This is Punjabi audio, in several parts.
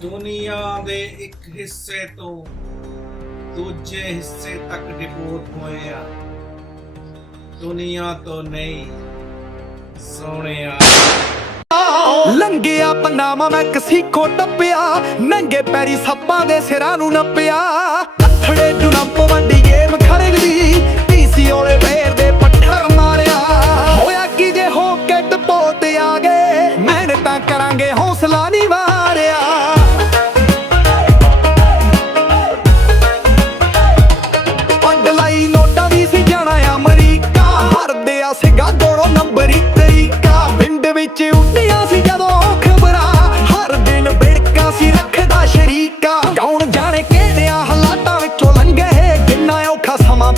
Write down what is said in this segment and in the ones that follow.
ਦੁਨੀਆ ਦੇ ਇੱਕ ਹਿੱਸੇ ਤੋਂ ਦੂਜੇ ਹਿੱਸੇ ਤੱਕ ਡਿਪੋਰਟ ਹੋਏ ਆ। ਦੁਨੀਆ ਤੋਂ ਨਹੀਂ ਸੋਹਣਿਆ ਲੰਗਿਆ ਪਨਾਮਾ ਮੈਂ ਕਸੀ ਟੱਪਿਆ, ਨੰਗੇ ਪੈਰੀ ਸੱਪਾਂ ਦੇ ਸਿਰਾਂ ਨੂੰ ਨੱਪਿਆ। ਥੜੇ ਡੁਨੰਪ ਵੰਡੀ ਗੇਮ ਖੜਗਦੀ ਪੀਸੀ ਵਾਲੇ ਵੇਰ ਦੇ ਪੱਠਰ ਮਾਰਿਆ। ਹੋਇਆ ਕੀ ਜੇ ਹੋ ਕੇ ਟਪੋਟ ਆ ਗਏ? ਮਿਹਨਤਾਂ ਕਰਾਂਗੇ, ਹੌਸਲਾ ਨਹੀਂ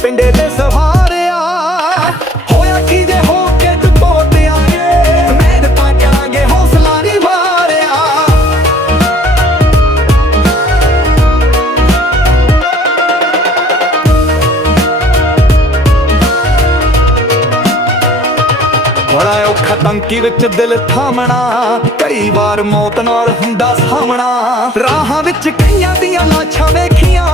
ਪਿੰਡੇ ਦੇ ਸਵਾਰਿਆ ਹੋਇਆ ਕੀ ਜੇ ਹੋ ਕੇ ਟੁੱਟ ਆਏ? ਮਿਹਨਤਾਂ ਕਰਾਂਗੇ ਹੌਸਲਾ ਨਹੀਂ ਮਾਰਿਆ। ਬੜਾ ਔਖਾ ਟੰਕੀ ਵਿੱਚ ਦਿਲ ਥਾਮਣਾ। ਕਈ ਵਾਰ ਮੌਤ ਨਾਲ ਹੁੰਦਾ ਸਾਹਮਣਾ। ਰਾਹਾਂ ਵਿੱਚ ਕਈਆਂ ਦੀਆਂ ਲਾਸ਼ਾਂ ਵੇਖੀਆਂ